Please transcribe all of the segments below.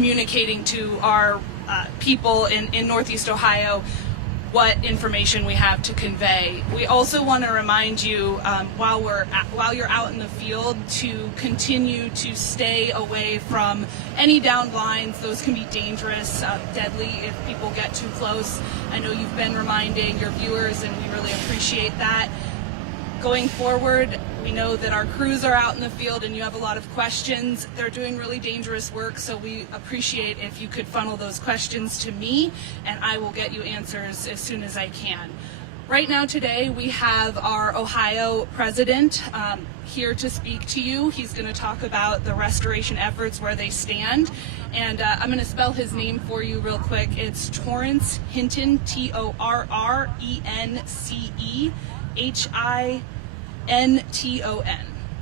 communicating to our people in Northeast Ohio what information we have to convey. We also want to remind you while you're out in the field to continue to stay away from any downed lines. Those can be dangerous, deadly if people get too close. I know you've been reminding your viewers, and we really appreciate that. Going forward, we know that our crews are out in the field and you have a lot of questions. They're doing really dangerous work, so we appreciate if you could funnel those questions to me, and I will get you answers as soon as I can. Right now today, we have our Ohio president here to speak to you. He's going to talk about the restoration efforts, where they stand, and I'm going to spell his name for you real quick. It's Torrence Hinton, Torrencehinton,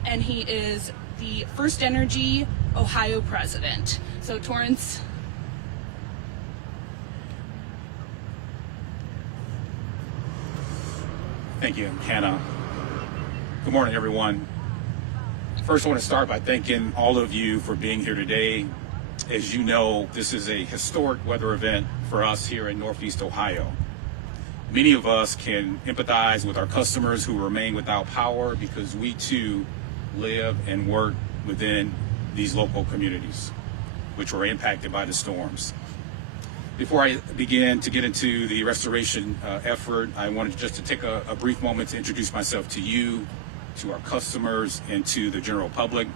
and he is the FirstEnergy Ohio president. So Torrence. Thank you, Hannah. Good morning, everyone. First, I want to start by thanking all of you for being here today. As you know, this is a historic weather event for us here in Northeast Ohio. Many of us can empathize with our customers who remain without power because we too live and work within these local communities, which were impacted by the storms. Before I begin to get into the restoration effort, I wanted just to take a brief moment to introduce myself to you, to our customers, and to the general public.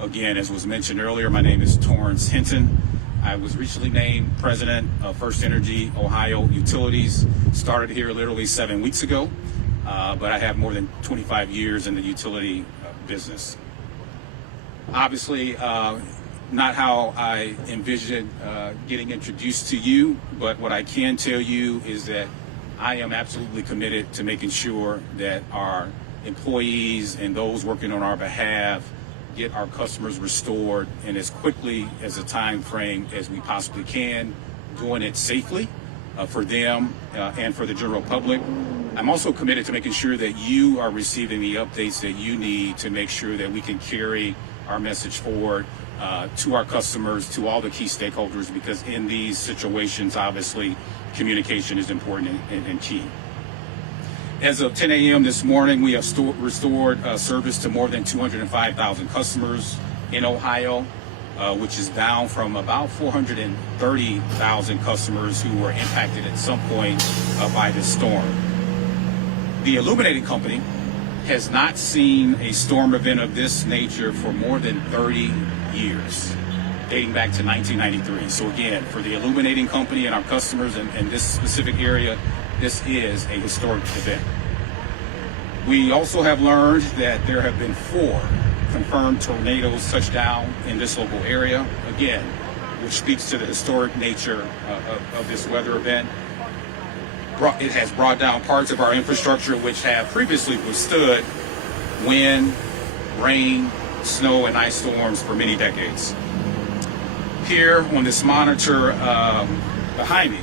Again, as was mentioned earlier, my name is Torrence Hinton. I was recently named president of FirstEnergy Ohio Utilities. Started here literally 7 weeks ago, but I have more than 25 years in the utility business. Obviously, not how I envisioned getting introduced to you, but what I can tell you is that I am absolutely committed to making sure that our employees and those working on our behalf get our customers restored in as quickly as a time frame as we possibly can, doing it safely for them and for the general public. I'm also committed to making sure that you are receiving the updates that you need to make sure that we can carry our message forward to our customers, to all the key stakeholders, because in these situations, obviously, communication is important and key. As of 10 a.m. this morning, we have restored service to more than 205,000 customers in Ohio, which is down from about 430,000 customers who were impacted at some point by this storm. The illuminating company has not seen a storm event of this nature for more than 30 years, dating back to 1993. So again, for the illuminating company and our customers in this specific area, this is a historic event. We also have learned that there have been 4 confirmed tornadoes touch down in this local area, again, which speaks to the historic nature of this weather event. It has brought down parts of our infrastructure which have previously withstood wind, rain, snow, and ice storms for many decades. Here on this monitor behind me,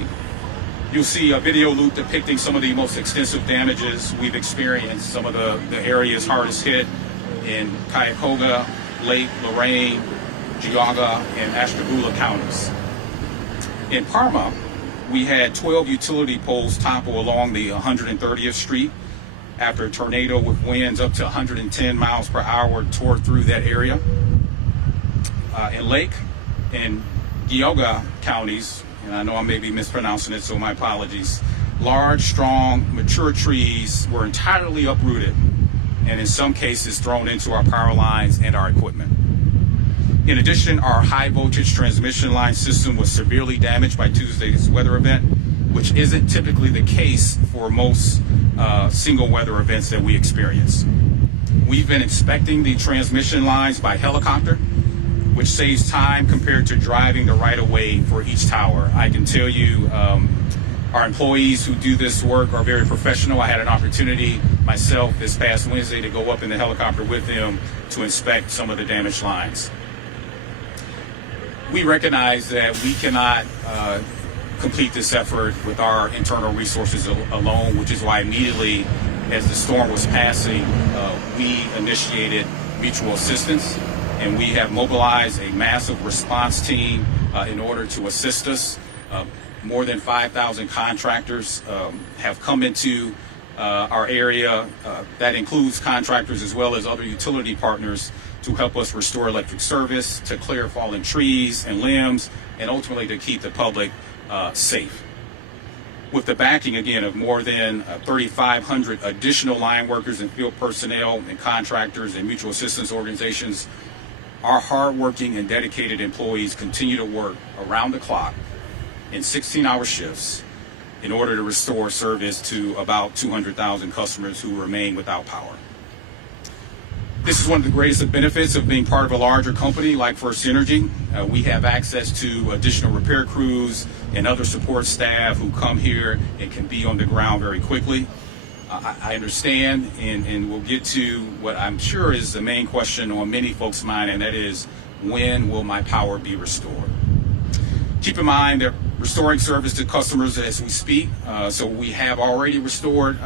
you'll see a video loop depicting some of the most extensive damages we've experienced, some of the areas hardest hit in Cuyahoga, Lake, Lorain, Geauga, and Ashtabula counties. In Parma, we had 12 utility poles topple along the 130th Street after a tornado with winds up to 110 miles per hour tore through that area. In Lake and Geauga counties, and I know I may be mispronouncing it, so my apologies, large, strong, mature trees were entirely uprooted and in some cases thrown into our power lines and our equipment. In addition, our high voltage transmission line system was severely damaged by Tuesday's weather event, which isn't typically the case for most single weather events that we experience. We've been inspecting the transmission lines by helicopter, which saves time compared to driving the right of way for each tower. I can tell you our employees who do this work are very professional. I had an opportunity myself this past Wednesday to go up in the helicopter with them to inspect some of the damaged lines. We recognize that we cannot complete this effort with our internal resources alone, which is why immediately as the storm was passing, we initiated mutual assistance, and we have mobilized a massive response team in order to assist us. More than 5,000 contractors have come into our area. That includes contractors as well as other utility partners to help us restore electric service, to clear fallen trees and limbs, and ultimately to keep the public safe. With the backing, again, of more than 3,500 additional line workers and field personnel and contractors and mutual assistance organizations, our hardworking and dedicated employees continue to work around the clock in 16-hour shifts in order to restore service to about 200,000 customers who remain without power. This is one of the greatest benefits of being part of a larger company like FirstEnergy. We have access to additional repair crews and other support staff who come here and can be on the ground very quickly. I understand, and we'll get to what I'm sure is the main question on many folks' mind, and that is, when will my power be restored? Keep in mind that restoring service to customers as we speak, so we have already restored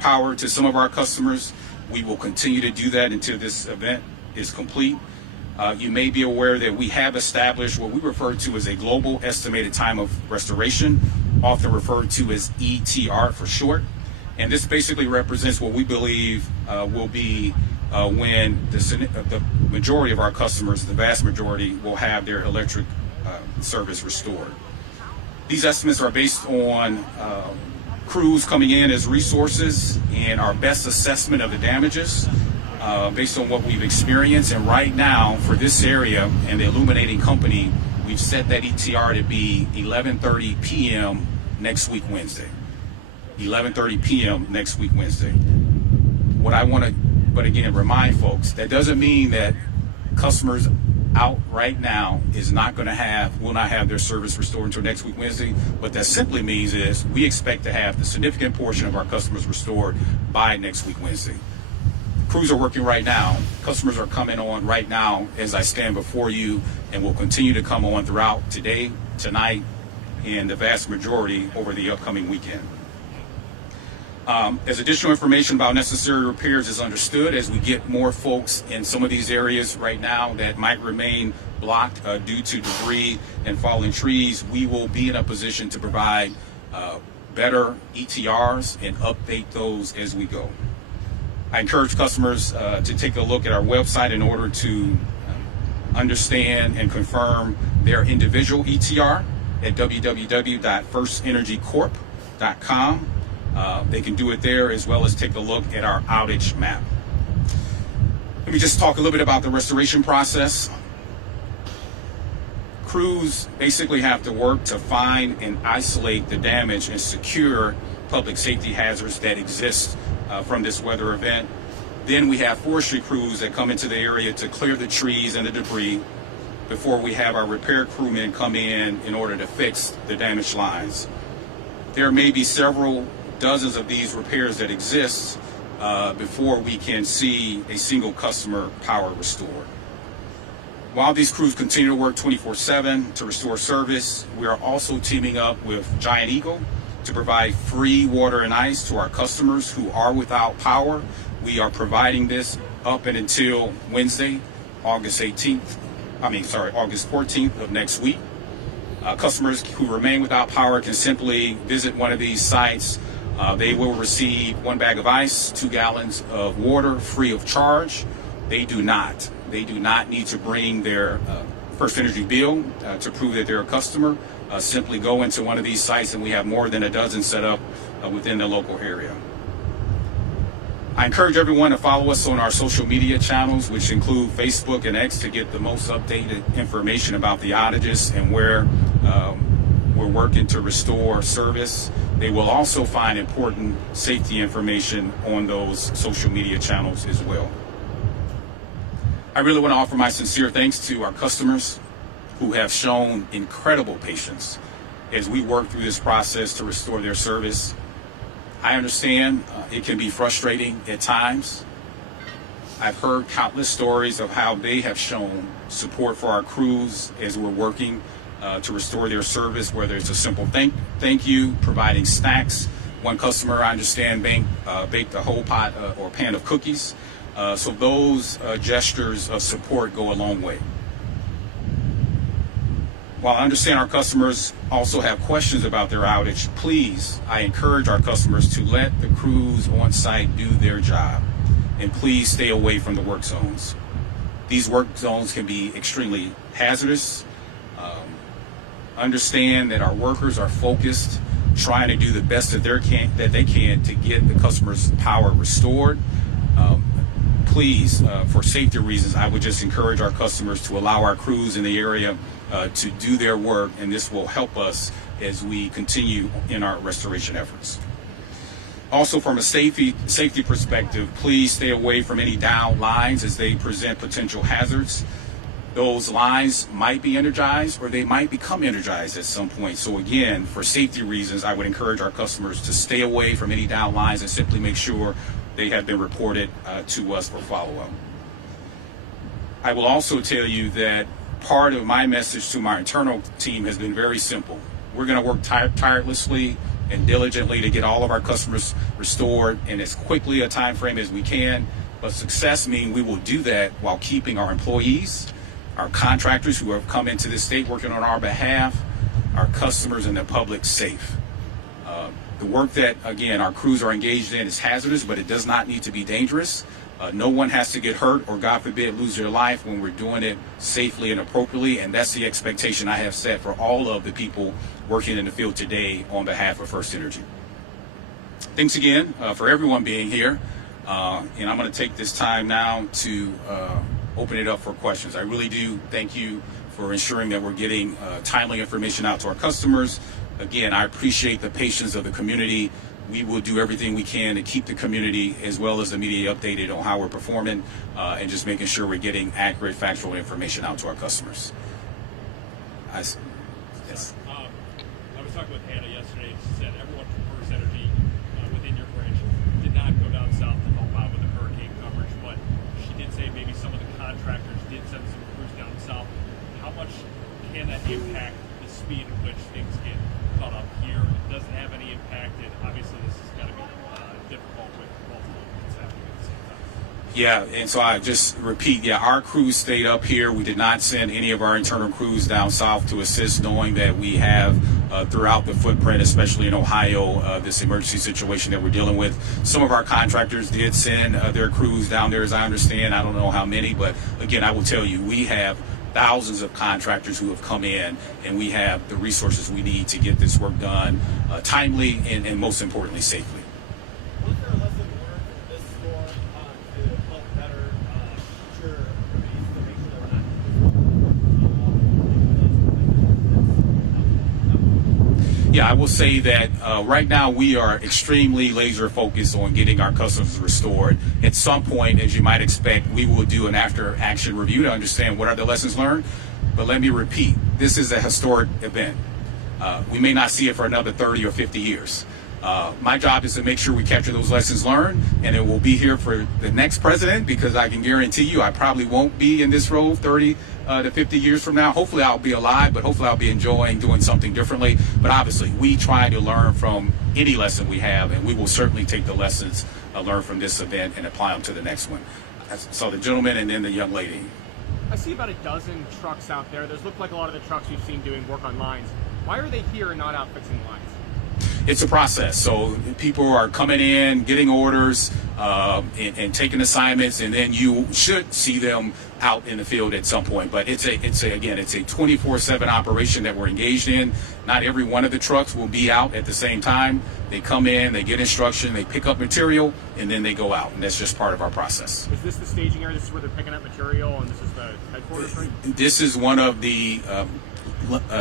power to some of our customers. We will continue to do that until this event is complete. You may be aware that we have established what we refer to as a global estimated time of restoration, often referred to as ETR for short. And this basically represents what we believe will be when the majority of our customers, the vast majority, will have their electric service restored. These estimates are based on crews coming in as resources and our best assessment of the damages based on what we've experienced. And right now, for this area and the illuminating company, we've set that ETR to be 11:30 p.m. next week, Wednesday. 11:30 p.m. next week, Wednesday. What I want to, but again, remind folks, that doesn't mean that customers out right now will not have their service restored until next week, Wednesday. What that simply means is we expect to have the significant portion of our customers restored by next week, Wednesday. Crews are working right now. Customers are coming on right now as I stand before you, and will continue to come on throughout today, tonight, and the vast majority over the upcoming weekend. As additional information about necessary repairs is understood, as we get more folks in some of these areas right now that might remain blocked due to debris and fallen trees, we will be in a position to provide better ETRs and update those as we go. I encourage customers to take a look at our website in order to understand and confirm their individual ETR at www.firstenergycorp.com. They can do it there, as well as take a look at our outage map. Let me just talk a little bit about the restoration process. Crews basically have to work to find and isolate the damage and secure public safety hazards that exist from this weather event. Then we have forestry crews that come into the area to clear the trees and the debris before we have our repair crewmen come in order to fix the damaged lines. There may be several dozens of these repairs that exist before we can see a single customer power restored. While these crews continue to work 24/7 to restore service, we are also teaming up with Giant Eagle to provide free water and ice to our customers who are without power. We are providing this up and until Wednesday, August 14th of next week. Customers who remain without power can simply visit one of these sites. They will receive 1 bag of ice, 2 gallons of water free of charge. They do not need to bring their FirstEnergy bill to prove that they're a customer. Simply go into one of these sites, and we have more than a dozen set up within the local area. I encourage everyone to follow us on our social media channels, which include Facebook and X, to get the most updated information about the outages and where we're working to restore service. They will also find important safety information on those social media channels as well. I really want to offer my sincere thanks to our customers who have shown incredible patience as we work through this process to restore their service. I understand it can be frustrating at times. I've heard countless stories of how they have shown support for our crews as we're working to restore their service, whether it's a simple thank you, providing snacks. One customer, I understand, baked a whole pot or pan of cookies. So those gestures of support go a long way. While I understand our customers also have questions about their outage, please, I encourage our customers to let the crews on site do their job, and please stay away from the work zones. These work zones can be extremely hazardous. Understand that our workers are focused, trying to do the best that they can to get the customer's power restored. Please, for safety reasons, I would just encourage our customers to allow our crews in the area to do their work, and this will help us as we continue in our restoration efforts. Also, from a safety perspective, please stay away from any down lines as they present potential hazards. Those lines might be energized or they might become energized at some point. So again, for safety reasons, I would encourage our customers to stay away from any down lines and simply make sure they have been reported to us for follow-up. I will also tell you that part of my message to my internal team has been very simple. We're going to work tirelessly and diligently to get all of our customers restored in as quickly a time frame as we can. But success means we will do that while keeping our employees, our contractors who have come into this state working on our behalf, our customers and the public safe. The work that, again, our crews are engaged in is hazardous, but it does not need to be dangerous. No one has to get hurt or, God forbid, lose their life when we're doing it safely and appropriately, and that's the expectation I have set for all of the people working in the field today on behalf of FirstEnergy. Thanks again for everyone being here, and I'm going to take this time now to open it up for questions. I really do thank you for ensuring that we're getting timely information out to our customers. Again, I appreciate the patience of the community. We will do everything we can to keep the community as well as the media updated on how we're performing and just making sure we're getting accurate, factual information out to our customers. Yes. I was talking with Hannah yesterday. She said everyone from FirstEnergy within your branch did not go down south to help out with the hurricane coverage, but she did say maybe some of the contractors did send some crews down south. How much can that impact the speed at which things get caught up here? It doesn't have any impact, and obviously this is going to be difficult with multiple events happening at the same time. Yeah, and so I just repeat, our crews stayed up here. We did not send any of our internal crews down south to assist, knowing that we have throughout the footprint, especially in Ohio, this emergency situation that we're dealing with. Some of our contractors did send their crews down there, as I understand. I don't know how many, but again, I will tell you, we have thousands of contractors who have come in, and we have the resources we need to get this work done timely and most importantly, safely. Was there a lesson learned from this storm to help better future remedies to make sure that we're not? Yeah, I will say that right now we are extremely laser focused on getting our customers restored. At some point, as you might expect, we will do an after action review to understand what are the lessons learned. But let me repeat, this is a historic event. We may not see it for another 30 or 50 years. My job is to make sure we capture those lessons learned, and it will be here for the next president, because I can guarantee you I probably won't be in this role 30 to 50 years from now. Hopefully I'll be alive, but hopefully I'll be enjoying doing something differently. But obviously we try to learn from any lesson we have, and we will certainly take the lessons learned from this event and apply them to the next one. So the gentleman and then the young lady. I see about a dozen trucks out there. Those look like a lot of the trucks we've seen doing work on lines. Why are they here and not out fixing lines? It's a process. So people are coming in, getting orders, and taking assignments, and then you should see them out in the field at some point. But it's a 24/7 operation that we're engaged in. Not every one of the trucks will be out at the same time. They come in, they get instruction, they pick up material, and then they go out. And that's just part of our process. Is this the staging area? This is where they're picking up material, and this is the headquarters, right? This is one of the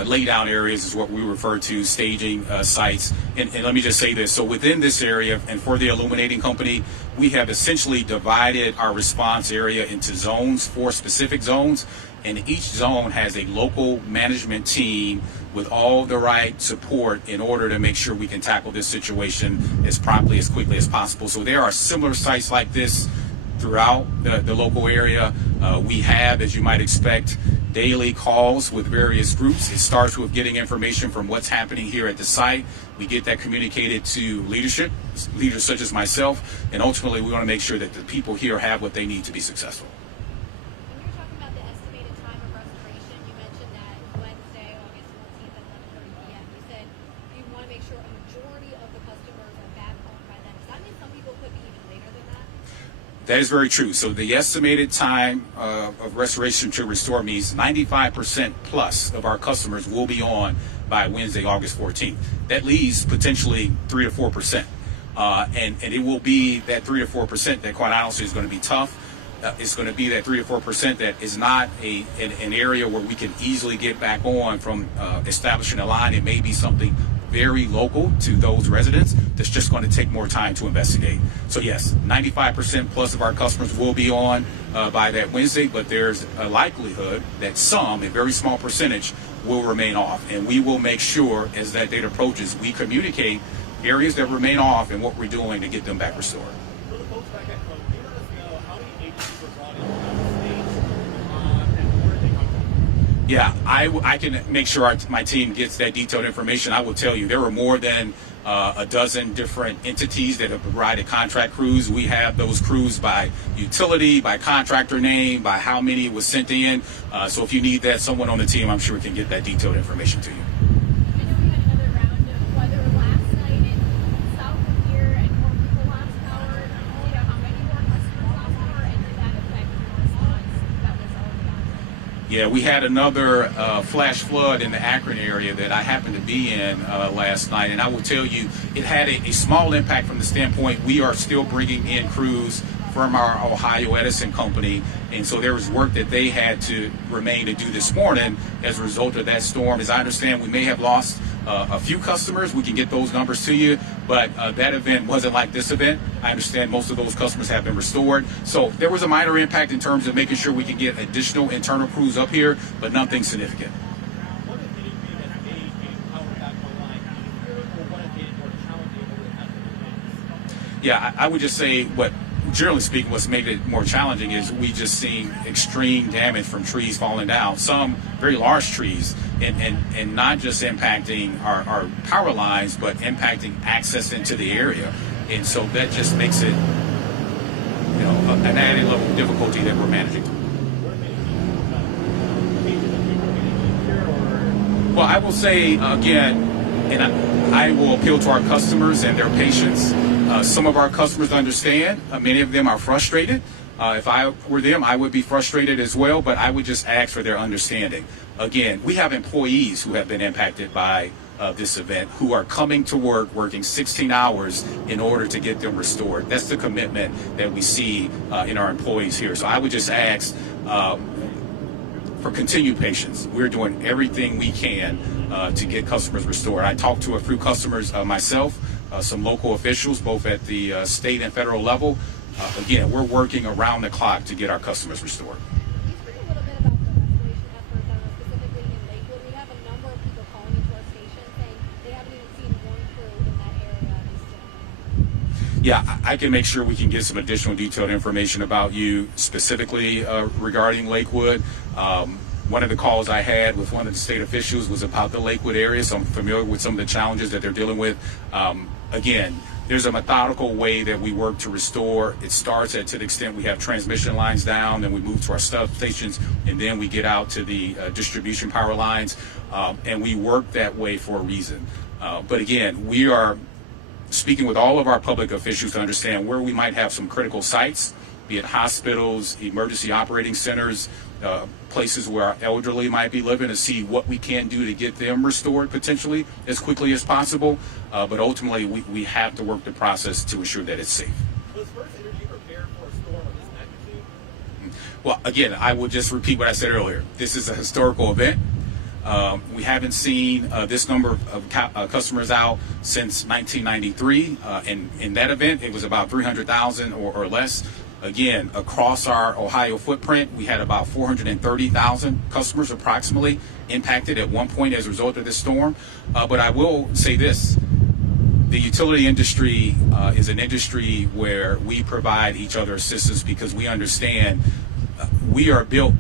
lay down areas, is what we refer to, staging sites. And let me just say this. So within this area, and for the illuminating company, we have essentially divided our response area into zones, 4 specific zones. And each zone has a local management team with all the right support in order to make sure we can tackle this situation as promptly, as quickly as possible. So there are similar sites like this throughout the local area. We have, as you might expect, daily calls with various groups. It starts with getting information from what's happening here at the site. We get that communicated to leadership, leaders such as myself, and ultimately we want to make sure that the people here have what they need to be successful. When you were talking about the estimated time of restoration, you mentioned that Wednesday, August sure a majority of the customers are back home by then. Does that mean some people could be even later than that? That is very true. So the estimated time of restoration to restore means 95% plus of our customers will be on by Wednesday, August 14th. That leaves potentially 3 to 4%. And it will be that 3 to 4% that quite honestly is going to be tough. It's going to be that 3 to 4% that is not an area where we can easily get back on from establishing a line. It may be something very local to those residents that's just going to take more time to investigate. So yes, 95% plus of our customers will be on by that Wednesday, but there's a likelihood that some, a very small percentage, will remain off. And we will make sure as that date approaches, we communicate areas that remain off and what we're doing to get them back restored. For the folks back at home, can you let us know how many agencies were brought in from the states and where did they come from? Yeah, I can make sure my team gets that detailed information. I will tell you there were more than a dozen different entities that have provided contract crews. We have those crews by utility, by contractor name, by how many was sent in. So if you need that, someone on the team, I'm sure can get that detailed information to you. I know we had another round of weather last night in south of here and more people lost power. How many more customers lost power and did that affect your response that was already on? Yeah, we had another flash flood in the Akron area that I happened to be in last night, and I will tell you it had a small impact from the standpoint we are still bringing in crews from our Ohio Edison company, and so there was work that they had to remain to do this morning as a result of that storm. As I understand, we may have lost a few customers. We can get those numbers to you, but that event wasn't like this event. I understand most of those customers have been restored. So there was a minor impact in terms of making sure we can get additional internal crews up here, but nothing significant. What if anything has made getting power back online easier, or what if made it more challenging over the past few months? Yeah, I would just say what, generally speaking, what's made it more challenging is we just seen extreme damage from trees falling down, some very large trees, and not just impacting our power lines, but impacting access into the area. And so that just makes it, an added level of difficulty that we're managing. Well, I will say again, and I will appeal to our customers and their patience. Some of our customers understand. Many of them are frustrated. If I were them, I would be frustrated as well, but I would just ask for their understanding. Again, we have employees who have been impacted by this event who are coming to work, working 16 hours in order to get them restored. That's the commitment that we see in our employees here. So I would just ask for continued patience. We're doing everything we can to get customers restored. I talked to a few customers myself, some local officials, both at the state and federal level. Again, we're working around the clock to get our customers restored. Can you speak a little bit about the restoration efforts, specifically in Lakewood? We have a number of people calling into our station saying they haven't even seen one crew in that area. Yeah, I can make sure we can get some additional detailed information about you specifically regarding Lakewood. One of the calls I had with one of the state officials was about the Lakewood area, so I'm familiar with some of the challenges that they're dealing with. Again, there's a methodical way that we work to restore. It starts to the extent we have transmission lines down, then we move to our substations, and then we get out to the distribution power lines, and we work that way for a reason. But again, we are speaking with all of our public officials to understand where we might have some critical sites, be it hospitals, emergency operating centers, places where our elderly might be living, to see what we can do to get them restored potentially as quickly as possible. But ultimately, we have to work the process to ensure that it's safe. Was FirstEnergy prepared for a storm of this magnitude? Well, again, I will just repeat what I said earlier. This is a historical event. We haven't seen this number of customers out since 1993. And in that event, it was about 300,000 or less. Again, across our Ohio footprint, we had about 430,000 customers approximately impacted at one point as a result of this storm. But I will say this. The utility industry is an industry where we provide each other assistance because we understand we are built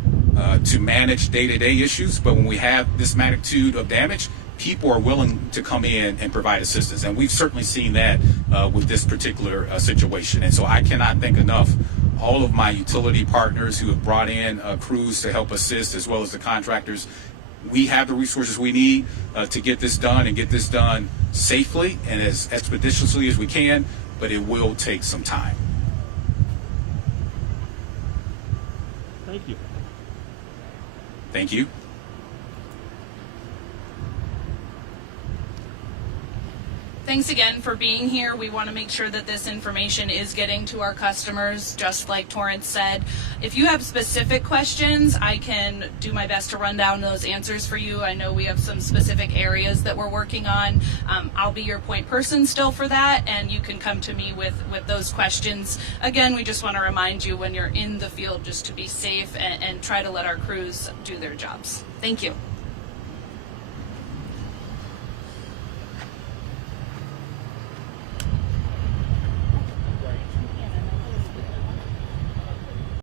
to manage day-to-day issues, but when we have this magnitude of damage, people are willing to come in and provide assistance. And we've certainly seen that with this particular situation. And so I cannot thank enough all of my utility partners who have brought in crews to help assist, as well as the contractors. we have the resources we need to get this done and get this done safely and as expeditiously as we can, but it will take some time. Thank you. Thank you. Thanks again for being here. We want to make sure that this information is getting to our customers, just like Torrance said. If you have specific questions, I can do my best to run down those answers for you. I know we have some specific areas that we're working on. I'll be your point person still for that, and you can come to me with those questions. Again, we just want to remind you when you're in the field just to be safe and try to let our crews do their jobs. Thank you.